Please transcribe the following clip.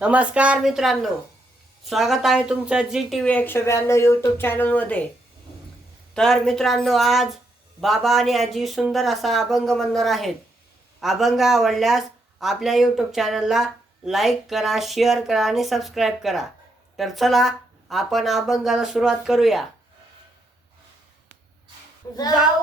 नमस्कार मित्रांनो. स्वागत आहे तुमचं जी टी व्ही एकशे ब्याण्णव यूट्यूब चॅनलमध्ये तर मित्रांनो आज बाबा आणि आजी सुंदर असा अभंग म्हणणार आहेत. अभंग आवडल्यास आपल्या यूट्यूब चॅनलला लाईक करा शेअर करा आणि सबस्क्राईब करा. तर चला आपण अभंगाला सुरुवात करूया. जाऊ.